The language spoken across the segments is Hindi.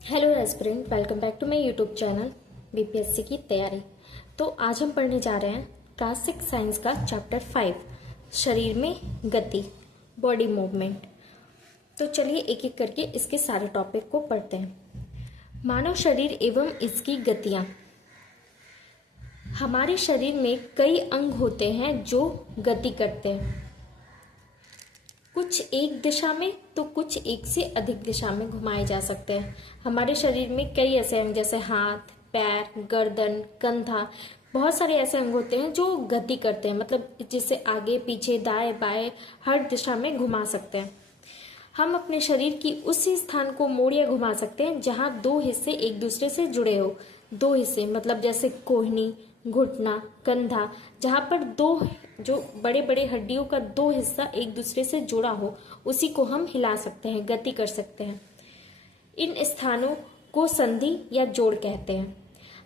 Hello aspirant, welcome back to my YouTube channel BPSC की तैयारी। तो आज हम पढ़ने जा रहे हैं क्लास 6 साइंस का चैप्टर 5 शरीर में गति, बॉडी मूवमेंट। तो चलिए एक एक करके इसके सारे टॉपिक को पढ़ते हैं। मानव शरीर एवं इसकी गतियाँ। हमारे शरीर में कई अंग होते हैं जो गति करते हैं, कुछ एक दिशा में तो कुछ एक से अधिक दिशा में घुमाए जा सकते हैं। हमारे शरीर में कई ऐसे अंग जैसे हाथ, पैर, गर्दन, कंधा, बहुत सारे ऐसे अंग होते हैं जो गति करते हैं, मतलब जिसे आगे पीछे दाएं बाएं हर दिशा में घुमा सकते हैं। हम अपने शरीर की उसी स्थान को मोड़ या घुमा सकते हैं जहां दो हिस्से एक दूसरे से जुड़े हो। दो हिस्से मतलब जैसे कोहनी, घुटना, कंधा, जहां पर दो जो बड़े बड़े हड्डियों का दो हिस्सा एक दूसरे से जुड़ा हो, उसी को हम हिला सकते हैं, गति कर सकते हैं। इन स्थानों को संधि या जोड़ कहते हैं।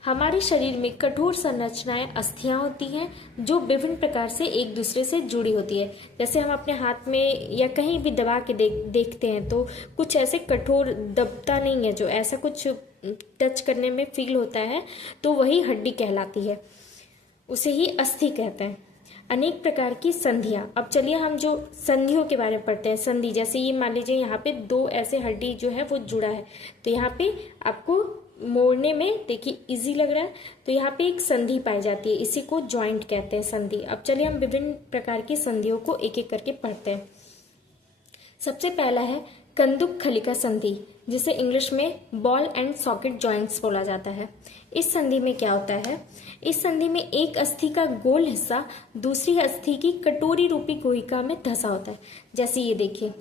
हमारे शरीर में कठोर संरचनाएं अस्थियां होती हैं जो विभिन्न प्रकार से एक दूसरे से जुड़ी होती है। जैसे हम अपने हाथ में या कहीं भी दबा के देखते हैं तो कुछ ऐसे कठोर दबता नहीं है, जो ऐसा कुछ टच करने में फील होता है तो वही हड्डी कहलाती है, उसे ही अस्थि कहते हैं। अनेक प्रकार की संधियां। अब चलिए हम जो संधियों के बारे में पढ़ते हैं। संधि जैसे ये मान लीजिए यहाँ पे दो ऐसे हड्डी जो है वो जुड़ा है, तो यहाँ पे आपको मोड़ने में देखिए इजी लग रहा है, तो यहाँ पे एक संधि पाई जाती है, इसी को जॉइंट कहते हैं, संधि। अब चलिए हम विभिन्न प्रकार की संधियों को एक एक करके पढ़ते हैं। सबसे पहला है कंदुक खलिका संधि, जिसे इंग्लिश में बॉल एंड सॉकेट जॉइंट्स बोला जाता है। इस संधि में क्या होता है? इस संधि में एक अस्थि का गोल हिस्सा दूसरी अस्थि की कटोरी रूपी गुहिका में धंसा होता है। जैसे ये देखिए,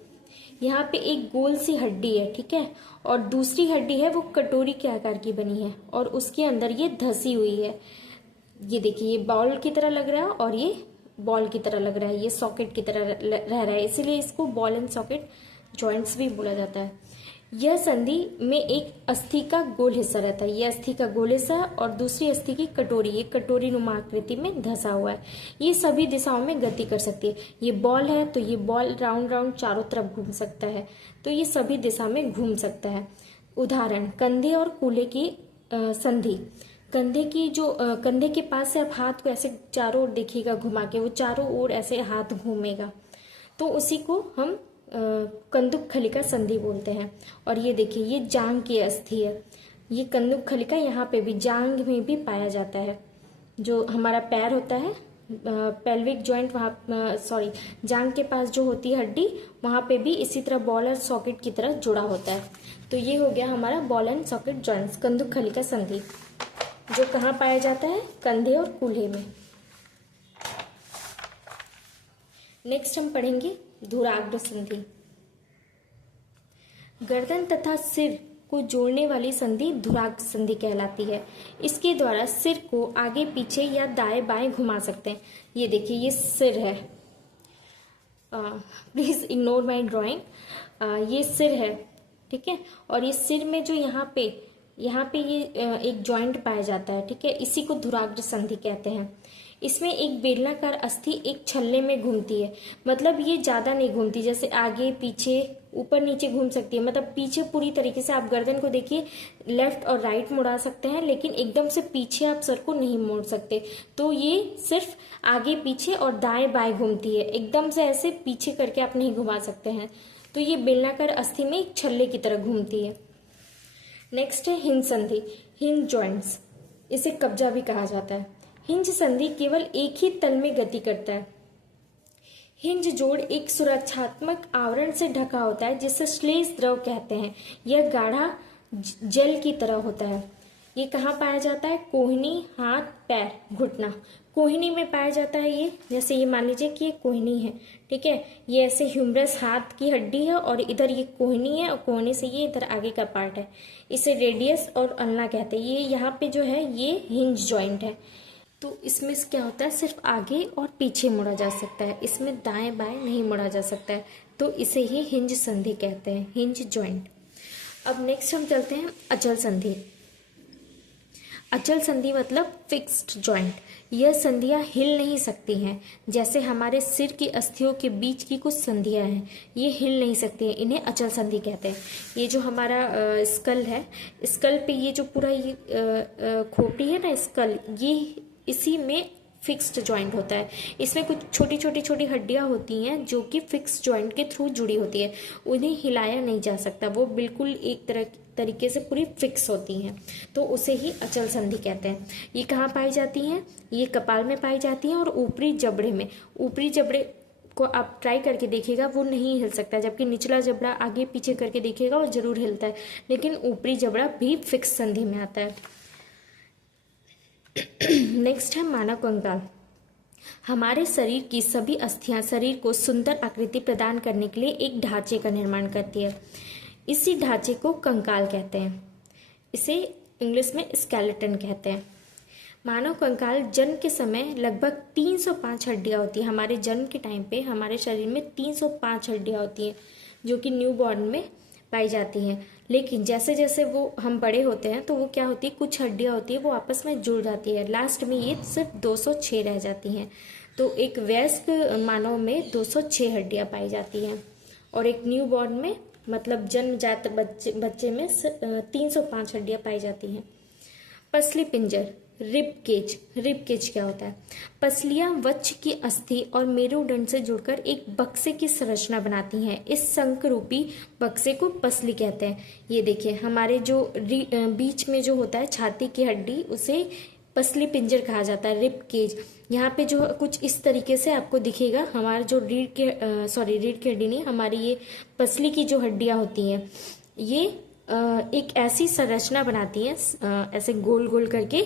यहाँ पे एक गोल सी हड्डी है, ठीक है, और दूसरी हड्डी है वो कटोरी के आकार की बनी है और उसके अंदर ये धंसी हुई है। ये देखिए, ये बॉल की तरह लग रहा है और ये बॉल की तरह लग रहा है, ये सॉकेट की तरह रह रहा है, इसीलिए इसको बॉल एंड सॉकेट जॉइंट्स भी बोला जाता है। यह संधि में एक अस्थि का गोल हिस्सा रहता है, यह अस्थि का गोल हिस्सा है और दूसरी अस्थि की कटोरी, ये कटोरी नुमा आकृति में धंसा हुआ है। ये सभी दिशाओं में गति कर सकती है। ये बॉल है तो ये बॉल राउंड राउंड चारों तरफ घूम सकता है, तो ये सभी दिशा में घूम सकता है। उदाहरण, कंधे और कूल्हे की संधि। कंधे की जो कंधे के पास से आप हाथ को ऐसे चारों ओर देखिएगा घुमा के, वो चारों ओर ऐसे हाथ घूमेगा, तो उसी को हम कंदुक खलिका संधि बोलते हैं। और ये देखिए, ये जांग की अस्थि है, ये कंदुक खलिका यहाँ पे भी जांग में भी पाया जाता है। जो हमारा पैर होता है, पेल्विक जॉइंट, वहाँ सॉरी जांग के पास जो होती है हड्डी, वहाँ पे भी इसी तरह बॉल और सॉकेट की तरह जुड़ा होता है। तो ये हो गया हमारा बॉल एंड सॉकेट जॉइंट्स, कंदुक खलिका संधि, जो कहाँ पाया जाता है? कंधे और कूल्हे में। नेक्स्ट हम पढ़ेंगे धुराग्र संधि। गर्दन तथा सिर को जोड़ने वाली संधि धुराग्र संधि कहलाती है। इसके द्वारा सिर को आगे पीछे या दाएं बाएं घुमा सकते हैं। ये देखिए, ये सिर है, प्लीज इग्नोर माय ड्राइंग। ये सिर है, ठीक है, और ये सिर में जो यहाँ पे ये एक जॉइंट पाया जाता है, ठीक है, इसी को धुराग्र संधि कहते हैं। इसमें एक बेलनाकार अस्थि एक छल्ले में घूमती है, मतलब ये ज्यादा नहीं घूमती, जैसे आगे पीछे ऊपर नीचे घूम सकती है, मतलब पीछे पूरी तरीके से आप गर्दन को देखिए लेफ्ट और राइट मुड़ा सकते हैं, लेकिन एकदम से पीछे आप सर को नहीं मोड़ सकते। तो ये सिर्फ आगे पीछे और दाएं बाएं घूमती है, एकदम से ऐसे पीछे करके आप नहीं घुमा सकते हैं। तो ये बेलनाकार अस्थि में एक छल्ले की तरह घूमती है। नेक्स्ट है हिंज संधि, हिंज जॉइंट्स, इसे कब्जा भी कहा जाता है। हिंज संधि केवल एक ही तल में गति करता है। हिंज जोड़ एक सुरक्षात्मक आवरण से ढका होता है जिसे श्लेष द्रव कहते हैं। यह गाढ़ा जेल की तरह होता है। ये कहाँ पाया जाता है? कोहनी, हाथ, पैर, घुटना। कोहनी में पाया जाता है ये, जैसे ये मान लीजिए कि ये कोहनी है, ठीक है, ये ऐसे ह्यूमरस हाथ की हड्डी है और इधर ये कोहनी है और कोहनी से ये इधर आगे का पार्ट है, इसे रेडियस और अल्ना कहते हैं। ये यहाँ पे जो है ये हिंज जॉइंट है। तो इसमें क्या होता है? सिर्फ आगे और पीछे मुड़ा जा सकता है, इसमें दाएं बाएं नहीं मुड़ा जा सकता है, तो इसे ही हिंज संधि कहते हैं, हिंज जॉइंट। अब नेक्स्ट हम चलते हैं अचल संधि। अचल संधि मतलब फिक्स्ड जॉइंट। यह संधियां हिल नहीं सकती हैं। जैसे हमारे सिर की अस्थियों के बीच की कुछ संधियां हैं, ये हिल नहीं सकती हैं, इन्हें अचल संधि कहते हैं। ये जो हमारा स्कल है, स्कल पे ये जो पूरा ये खोपड़ी है ना स्कल, ये इसी में फिक्स्ड जॉइंट होता है। इसमें कुछ छोटी छोटी छोटी हड्डियां होती हैं जो कि फिक्स्ड जॉइंट के थ्रू जुड़ी होती है, उन्हें हिलाया नहीं जा सकता, वो बिल्कुल एक तरीके से पूरी फिक्स होती हैं, तो उसे ही अचल संधि कहते हैं। ये कहाँ पाई जाती हैं? ये कपाल में पाई जाती हैं और ऊपरी जबड़े में। ऊपरी जबड़े को आप ट्राई करके देखिएगा, वो नहीं हिल सकता, जबकि निचला जबड़ा आगे पीछे करके देखिएगा वो जरूर हिलता है, लेकिन ऊपरी जबड़ा भी फिक्स संधि में आता है। नेक्स्ट है मानव कंकाल। हमारे शरीर की सभी अस्थियां शरीर को सुंदर आकृति प्रदान करने के लिए एक ढांचे का निर्माण करती है। इसी ढांचे को कंकाल कहते हैं, इसे इंग्लिश में स्केलेटन कहते हैं। मानव कंकाल जन्म के समय लगभग 305 हड्डियां होती है। हमारे जन्म के टाइम पे हमारे शरीर में 305 हड्डियां होती हैं जो कि न्यू बॉर्न में पाई जाती हैं। लेकिन जैसे जैसे वो हम बड़े होते हैं तो वो क्या होती है, कुछ हड्डियां होती है वो आपस में जुड़ जाती है, लास्ट में ये सिर्फ 206 रह जाती हैं। तो एक वयस्क मानव में 206 हड्डियां पाई जाती हैं और एक न्यू बॉर्न में मतलब जन्मजात बच्चे में 305 हड्डियां पाई जाती हैं। पसली पिंजर, रिब केज। रिब केज क्या होता है? पसलियां वक्ष की अस्थि और मेरुदंड से जुड़कर एक बक्से की संरचना बनाती हैं। इस शंख रूपी बक्से को पसली कहते हैं। ये देखिए हमारे जो बीच में जो होता है छाती की हड्डी, उसे पसली पिंजर कहा जाता है, रिब केज। यहाँ पे जो कुछ इस तरीके से आपको दिखेगा, हमारा जो रीढ़ की हड्डी नहीं, हमारी ये पसली की जो हड्डियां होती हैं, ये एक ऐसी संरचना बनाती हैं ऐसे गोल गोल करके,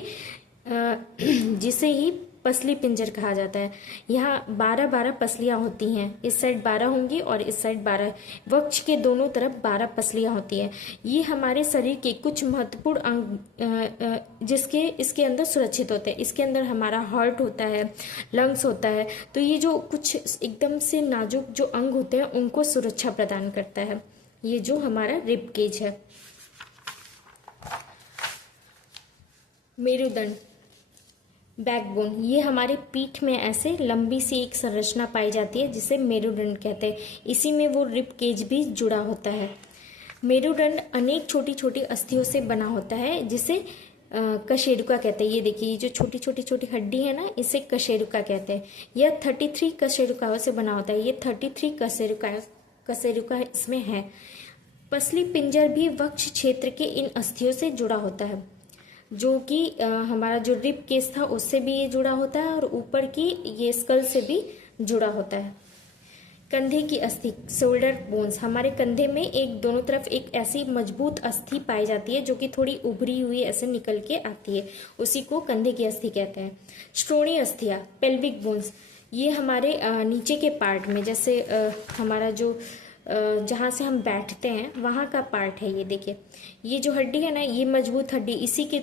जिसे ही पसली पिंजर कहा जाता है। यहाँ 12-12 पसलियां होती हैं, इस साइड 12 होंगी और इस साइड 12। वक्ष के दोनों तरफ 12 पसलियां होती हैं। ये हमारे शरीर के कुछ महत्वपूर्ण अंग जिसके इसके अंदर सुरक्षित होते हैं। इसके अंदर हमारा हार्ट होता है, लंग्स होता है, तो ये जो कुछ एकदम से नाजुक जो अंग होते हैं उनको सुरक्षा प्रदान करता है, ये जो हमारा रिब केज है। मेरुदंड, बैकबोन, ये हमारे पीठ में ऐसे लंबी सी एक संरचना पाई जाती है जिसे मेरुदंड कहते हैं। इसी में वो रिब केज भी जुड़ा होता है। मेरुदंड अनेक छोटी छोटी अस्थियों से बना होता है जिसे कशेरुका कहते हैं। ये देखिए ये जो छोटी छोटी छोटी हड्डी है ना, इसे कशेरुका कहते हैं। यह 33 कशेरुकाओं से बना होता है। ये 33 कशेरुका इसमें है। पसली पिंजर भी वक्ष क्षेत्र के इन अस्थियों से जुड़ा होता है, जो कि हमारा जो रिब केस था उससे भी ये जुड़ा होता है और ऊपर की ये स्कल से भी जुड़ा होता है। कंधे की अस्थि, शोल्डर बोन्स, हमारे कंधे में एक दोनों तरफ एक ऐसी मजबूत अस्थि पाई जाती है जो कि थोड़ी उभरी हुई ऐसे निकल के आती है, उसी को कंधे की अस्थि कहते हैं। श्रोणि अस्थियां, पेल्विक बोन्स, ये हमारे नीचे के पार्ट में, जैसे हमारा जो जहाँ से हम बैठते हैं वहाँ का पार्ट है। ये देखिए ये जो हड्डी है ना, ये मजबूत हड्डी, इसी के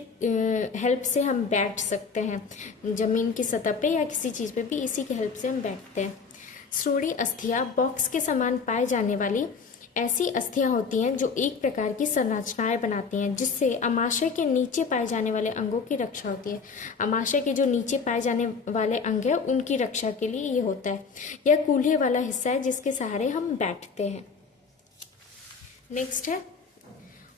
हेल्प से हम बैठ सकते हैं जमीन की सतह पे या किसी चीज़ पे भी, इसी के हेल्प से हम बैठते हैं। श्रोणि अस्थियां बॉक्स के समान पाए जाने वाली ऐसी अस्थियां होती हैं जो एक प्रकार की संरचनाएं बनाती हैं जिससे अमाशय के नीचे पाए जाने वाले अंगों की रक्षा होती है। अमाशय के जो नीचे पाए जाने वाले अंग है उनकी रक्षा के लिए ये होता है। यह कूल्हे वाला हिस्सा है जिसके सहारे हम बैठते हैं। नेक्स्ट है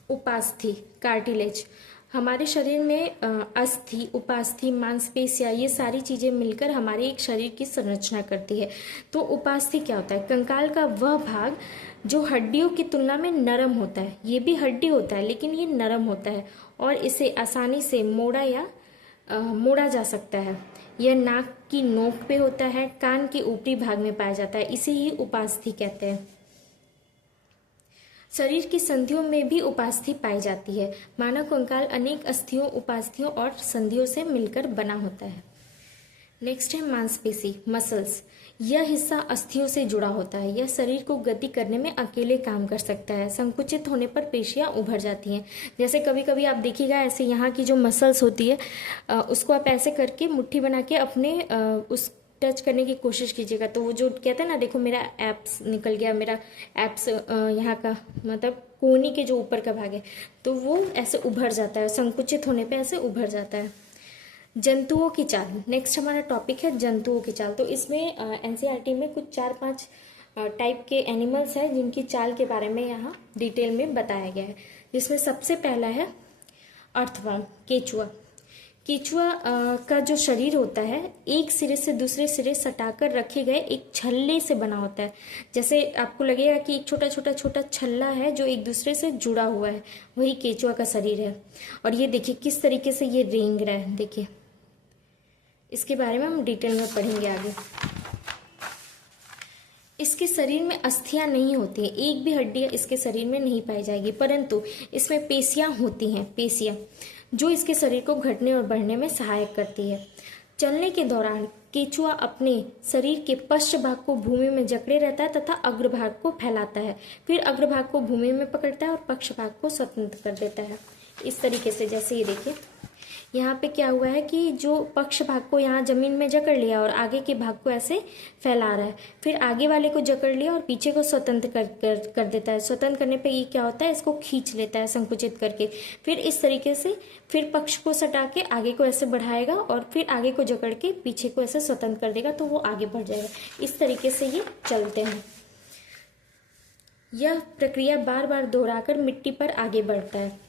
उपास्थि, कार्टिलेज। हमारे शरीर में अस्थि, उपास्थि, मांसपेशियां, ये सारी चीजें मिलकर हमारे एक शरीर की संरचना करती है। तो उपास्थि क्या होता है? कंकाल का वह भाग जो हड्डियों की तुलना में नरम होता है। ये भी हड्डी होता है लेकिन ये नरम होता है और इसे आसानी से मोड़ा जा सकता है। यह नाक की नोक पे होता है, कान के ऊपरी भाग में पाया जाता है, इसे ही उपास्थि कहते हैं। शरीर की संधियों में भी उपास्थि पाई जाती है। मानव कंकाल अनेक अस्थियों, उपास्थियों और संधियों से मिलकर बना होता है। नेक्स्ट है मांसपेशी, मसल्स। यह हिस्सा अस्थियों से जुड़ा होता है। यह शरीर को गति करने में अकेले काम कर सकता है। संकुचित होने पर पेशियां उभर जाती हैं। जैसे कभी कभी आप देखिएगा ऐसे यहाँ की जो मसल्स होती है उसको आप ऐसे करके मुट्ठी बना के अपने उस टच करने की कोशिश कीजिएगा, तो वो जो कहते हैं ना, देखो मेरा एप्स निकल गया, मेरा एप्स यहाँ का मतलब कोहनी के जो ऊपर का भाग है तो वो ऐसे उभर जाता है, संकुचित होने पे ऐसे उभर जाता है। जंतुओं की चाल, नेक्स्ट हमारा टॉपिक है जंतुओं की चाल। तो इसमें एनसीईआरटी में कुछ 4-5 टाइप के एनिमल्स हैं जिनकी चाल के बारे में यहाँ डिटेल में बताया गया है, जिसमें सबसे पहला है अर्थवर्म, केचुआ। केचुआ का जो शरीर होता है एक सिरे से दूसरे सिरे सटाकर रखे गए एक छल्ले से बना होता है। जैसे आपको लगेगा कि एक छोटा छोटा छोटा छल्ला है जो एक दूसरे से जुड़ा हुआ है, वही केचुआ का शरीर है। और ये देखिए किस तरीके से ये रेंग रहा है, देखिए इसके बारे में हम डिटेल में पढ़ेंगे आगे। इसके शरीर में अस्थियां नहीं होती हैं, एक भी हड्डियां इसके शरीर में नहीं पाई जाएगी, परंतु इसमें पेशियां होती हैं, पेशियां जो इसके शरीर को घटने और बढ़ने में सहायक करती है। चलने के दौरान केचुआ अपने शरीर के पश्च भाग को भूमि में जकड़े रहता है तथा अग्रभाग को फैलाता है, फिर अग्रभाग को भूमि में पकड़ता है और पक्ष भाग को स्वतंत्र कर देता है। इस तरीके से, जैसे ये देखिए यहाँ पे क्या हुआ है कि जो पक्ष भाग को यहाँ जमीन में जकड़ लिया और आगे के भाग को ऐसे फैला रहा है, फिर आगे वाले को जकड़ लिया और पीछे को स्वतंत्र कर देता है। स्वतंत्र करने पे ये क्या होता है, इसको खींच लेता है संकुचित करके, फिर इस तरीके से फिर पक्ष को सटा के आगे को ऐसे बढ़ाएगा और फिर आगे को जकड़ के पीछे को ऐसे स्वतंत्र कर देगा तो वो आगे बढ़ जाएगा। इस तरीके से ये चलते हैं। यह प्रक्रिया बार बार दोहराकर मिट्टी पर आगे बढ़ता है।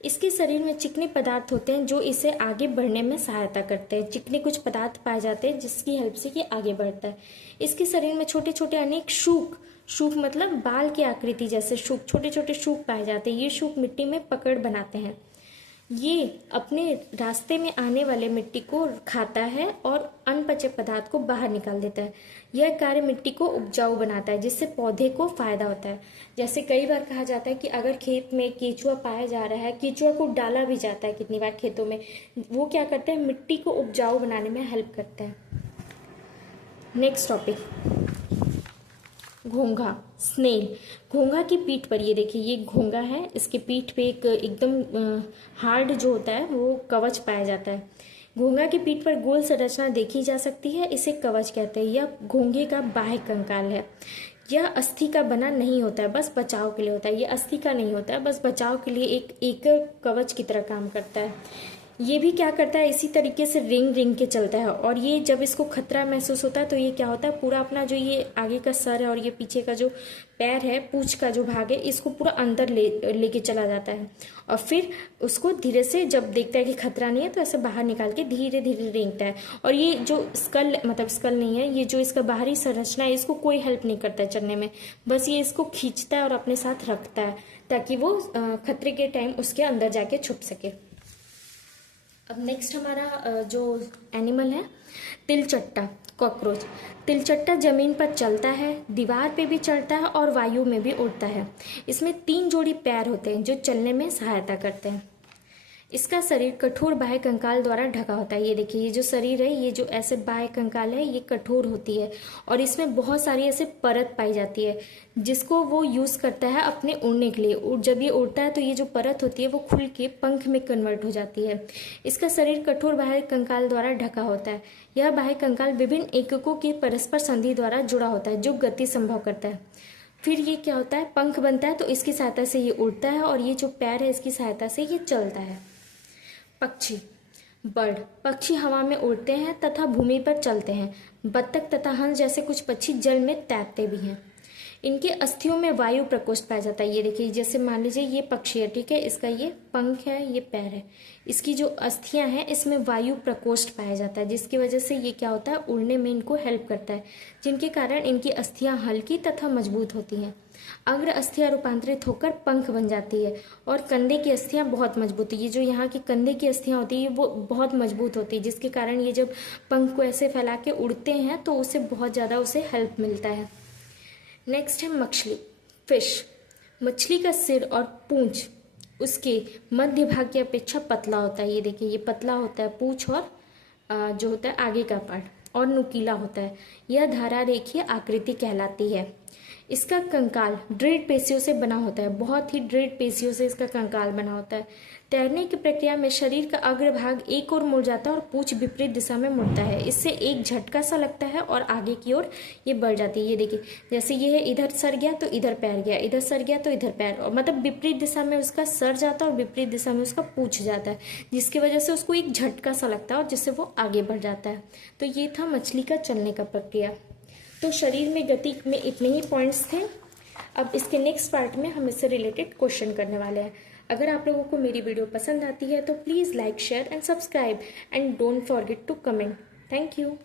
इसके शरीर में चिकने पदार्थ होते हैं जो इसे आगे बढ़ने में सहायता करते हैं। चिकने कुछ पदार्थ पाए जाते हैं जिसकी हेल्प से ये आगे बढ़ता है। इसके शरीर में छोटे छोटे अनेक शूक, शूक मतलब बाल की आकृति जैसे शूक, छोटे छोटे शूक पाए जाते हैं। ये शूक मिट्टी में पकड़ बनाते हैं। ये अपने रास्ते में आने वाले मिट्टी को खाता है और अनपचे पदार्थ को बाहर निकाल देता है। यह कार्य मिट्टी को उपजाऊ बनाता है जिससे पौधे को फायदा होता है। जैसे कई बार कहा जाता है कि अगर खेत में केचुआ पाया जा रहा है, केचुआ को डाला भी जाता है कितनी बार खेतों में, वो क्या करते हैं, मिट्टी को उपजाऊ बनाने में हेल्प करते हैं। नेक्स्ट टॉपिक, घोंघा, स्नेल। घोंघा की पीठ पर, ये देखिए ये घोंघा है, इसके पीठ पे एक एकदम हार्ड जो होता है वो कवच पाया जाता है। घोंघा की पीठ पर गोल संरचना देखी जा सकती है, इसे कवच कहते हैं। यह घोंघे का बाह्य कंकाल है। यह अस्थि का बना नहीं होता है, बस बचाव के लिए होता है। यह अस्थि का नहीं होता है, बस बचाव के लिए एक एकल कवच की तरह काम करता है। ये भी क्या करता है, इसी तरीके से रिंग रिंग के चलता है। और ये जब इसको खतरा महसूस होता है तो ये क्या होता है, पूरा अपना जो ये आगे का सर है और ये पीछे का जो पैर है, पूंछ का जो भाग है, इसको पूरा अंदर लेके चला जाता है। और फिर उसको धीरे से जब देखता है कि खतरा नहीं है तो ऐसे बाहर निकाल के धीरे धीरे रेंगता है। और ये जो स्कल, मतलब स्कल नहीं है, ये जो इसका बाहरी संरचना है, इसको कोई हेल्प नहीं करता है चलने में, बस ये इसको खींचता है और अपने साथ रखता है ताकि वो खतरे के टाइम उसके अंदर जाके छुप सके। अब नेक्स्ट हमारा जो एनिमल है, तिलचट्टा, कॉकरोच। तिलचट्टा जमीन पर चलता है, दीवार पे भी चढ़ता है और वायु में भी उड़ता है। इसमें 3 जोड़ी पैर होते हैं जो चलने में सहायता करते हैं। इसका शरीर कठोर बाह्य कंकाल द्वारा ढका होता है। ये देखिए ये जो शरीर है, ये जो ऐसे बाह्य कंकाल है, ये कठोर होती है और इसमें बहुत सारी ऐसे परत पाई जाती है जिसको वो यूज करता है अपने उड़ने के लिए। और जब ये उड़ता है तो ये जो परत होती है वो खुल के पंख में कन्वर्ट हो जाती है। इसका शरीर कठोर बाह्य कंकाल द्वारा ढका होता है। यह बाह्य कंकाल विभिन्न एककों की परस्पर संधि द्वारा जुड़ा होता है जो गति संभव करता है। फिर ये क्या होता है, पंख बनता है तो इसकी सहायता से ये उड़ता है और ये जो पैर है इसकी सहायता से ये चलता है। पक्षी, बर्ड। पक्षी हवा में उड़ते हैं तथा भूमि पर चलते हैं। बत्तख तथा हंस जैसे कुछ पक्षी जल में तैरते भी हैं। इनके अस्थियों में वायु प्रकोष्ठ पाया जाता है। ये देखिए जैसे मान लीजिए ये पक्षी है, ठीक है, इसका ये पंख है, ये पैर है, इसकी जो अस्थियां हैं इसमें वायु प्रकोष्ठ पाया जाता है जिसकी वजह से ये क्या होता है, उड़ने में इनको हेल्प करता है, जिनके कारण इनकी अस्थियां हल्की तथा मजबूत होती हैं। अग्र अस्थियां रूपांतरित होकर पंख बन जाती है और कंधे की अस्थियां बहुत मजबूत है। ये जो यहाँ की कंधे की अस्थियां होती है वो बहुत मजबूत होती है जिसके कारण ये जब पंख को ऐसे फैला के उड़ते हैं तो उसे बहुत ज़्यादा उसे हेल्प मिलता है। नेक्स्ट है मछली, फिश। मछली का सिर और पूंछ उसके मध्य भाग की अपेक्षा पतला होता है। ये देखिए ये पतला होता है पूंछ और जो होता है आगे का पार्ट, और नुकीला होता है। यह धारा रेखीय आकृति कहलाती है। इसका कंकाल दृढ़ पेशियों से बना होता है, बहुत ही दृढ़ पेशियों से इसका कंकाल बना होता है। तैरने की प्रक्रिया में शरीर का अग्रभाग एक ओर मुड़ जाता है और पूंछ विपरीत दिशा में मुड़ता है। इससे एक झटका सा लगता है और आगे की ओर ये बढ़ जाती है। ये देखिए, जैसे ये है, इधर सर गया तो इधर पैर गया, इधर सर गया तो इधर पैर, और मतलब विपरीत दिशा में उसका सर जाता है और विपरीत दिशा में उसका पूंछ जाता है, जिसकी वजह से उसको एक झटका सा लगता है और जिससे वो आगे बढ़ जाता है। तो ये था मछली का चलने का प्रक्रिया। तो शरीर में गति में इतने ही पॉइंट्स थे। अब इसके नेक्स्ट पार्ट में हम इससे रिलेटेड क्वेश्चन करने वाले हैं। अगर आप लोगों को मेरी वीडियो पसंद आती है तो please like, share and subscribe and don't forget to comment. Thank you.